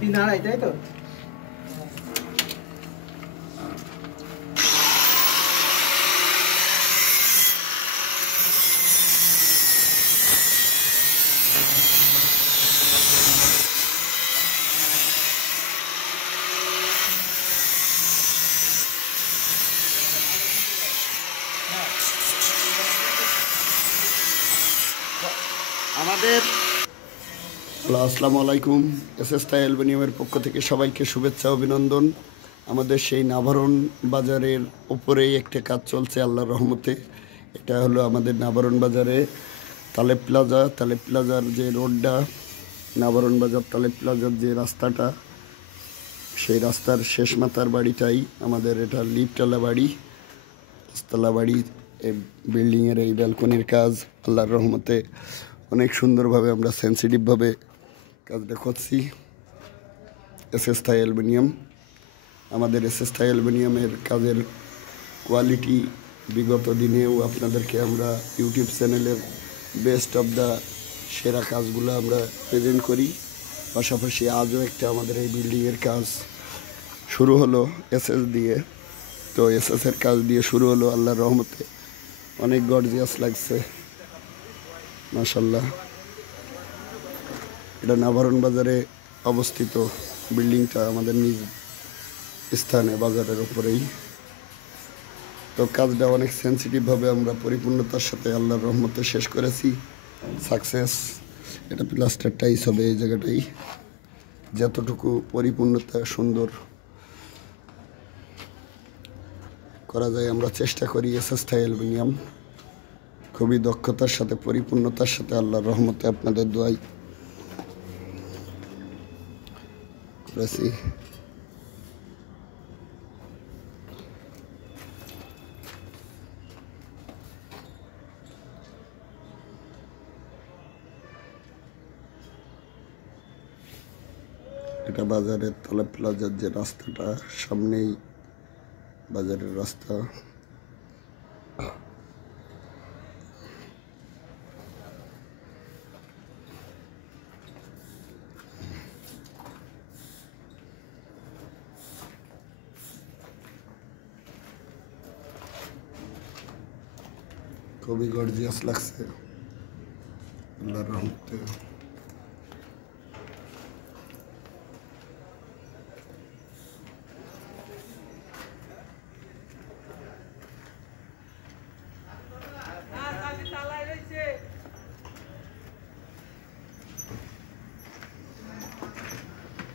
3-2.5 তাই তো? আমাদের আসসালামু আলাইকুম। এসএস টাই অ্যালুমিনিয়ামের পক্ষ থেকে সবাইকে শুভেচ্ছা অভিনন্দন। আমাদের সেই নাভারণ বাজারের উপরেই একটা কাজ চলছে আল্লাহর রহমতে। এটা হলো আমাদের নাভারণ বাজারে তালেব প্লাজা, তালেব প্লাজার যে রোডটা, নাভারণ বাজার তালেব প্লাজার যে রাস্তাটা, সেই রাস্তার শেষ মাথার বাড়িটাই আমাদের। এটা লিফটওয়ালা বাড়ি, পাঁচতলা বাড়ি। এই বিল্ডিংয়ের এই ব্যালকনির কাজ আল্লাহর রহমতে অনেক সুন্দরভাবে আমরা সেন্সিটিভভাবে কাজটা করছি। এসএস টাই অ্যালুমিনিয়াম, আমাদের এসএস টাই অ্যালুমিনিয়ামের কাজের কোয়ালিটি বিগত দিনেও আপনাদেরকে আমরা ইউটিউব চ্যানেলের বেস্ট অফ দ্য সেরা কাজগুলো আমরা প্রেজেন্ট করি। পাশাপাশি আজও একটা আমাদের এই বিল্ডিংয়ের কাজ শুরু হলো এসএস দিয়ে। তো এসএসের কাজ দিয়ে শুরু হলো আল্লাহর রহমতে, অনেক গর্জিয়াস লাগছে মাশাল্লাহ। এটা নাভারণ বাজারে অবস্থিত বিল্ডিংটা, আমাদের নিজ স্থানে বাজারের উপরেই। তো কাজটা অনেক সেন্সিটিভভাবে আমরা পরিপূর্ণতার সাথে আল্লাহর রহমতে শেষ করেছি, সাকসেস। এটা প্লাস্টার টাইস হবে এই জায়গাটাই, যতটুকু পরিপূর্ণতা সুন্দর করা যায় আমরা চেষ্টা করি। এসএস টাই অ্যালুমিনিয়াম খুবই দক্ষতার সাথে পরিপূর্ণতার সাথে আল্লাহর রহমতে আপনাদের দোয়াই করেছি। এটা বাজারের তালেব প্লাজার যে রাস্তাটা, সামনেই বাজারের রাস্তা। খুবই গর্জিয়াস লাগছে আল্লাহর রহমতে।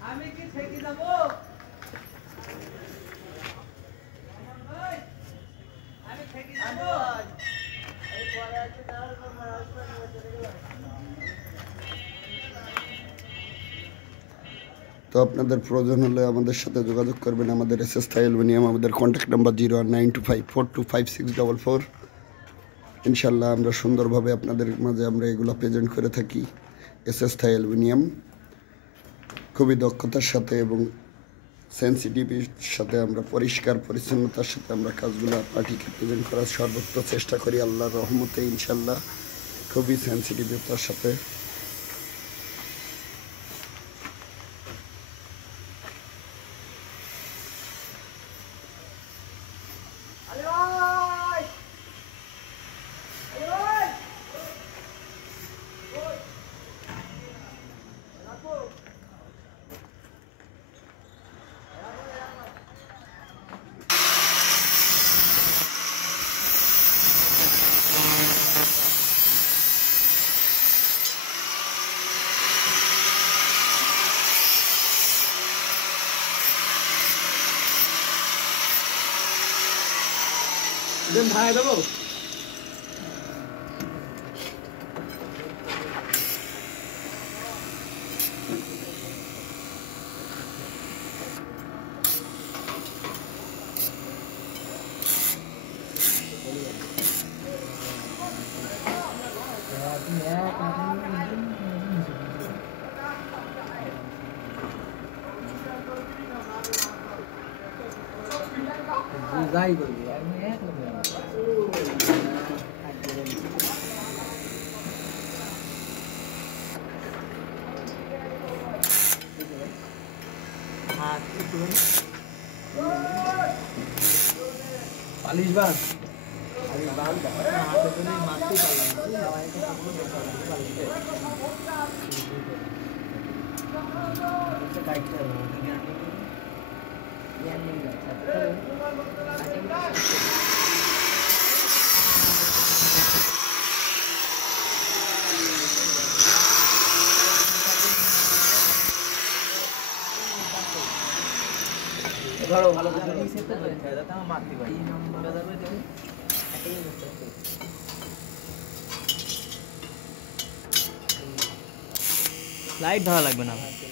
আমি কি থেকে যাব? আমি থেকে যাব। এই পরে আছে তার কোন রাস্তা চলে গেল। তো আপনাদের প্রয়োজন হলে আমাদের সাথে যোগাযোগ করবেন। আমাদের এসএস টাই অ্যালুমিনিয়াম, আমাদের কন্ট্যাক্ট নাম্বার 0192542564। ইনশাল্লাহ আমরা সুন্দরভাবে আপনাদের মাঝে আমরা এগুলো প্রেজেন্ট করে থাকি। এসএস টাই অ্যালুমিনিয়াম খুবই দক্ষতার সাথে এবং সেন্সিটিভিটির সাথে আমরা পরিষ্কার পরিচ্ছন্নতার সাথে আমরা কাজগুলো পার্টিকে প্রেজেন্ট করার সর্বোচ্চ চেষ্টা করি আল্লাহর রহমতে। ইনশাল্লাহ খুবই সেন্সিটিভিতার সাথে। দেন ভাই দেবো। যাই করবি আমি এক পালিশ বাস ধরো ভালো করে মারতে পারি লাইট ধরা লাগবে না ভাই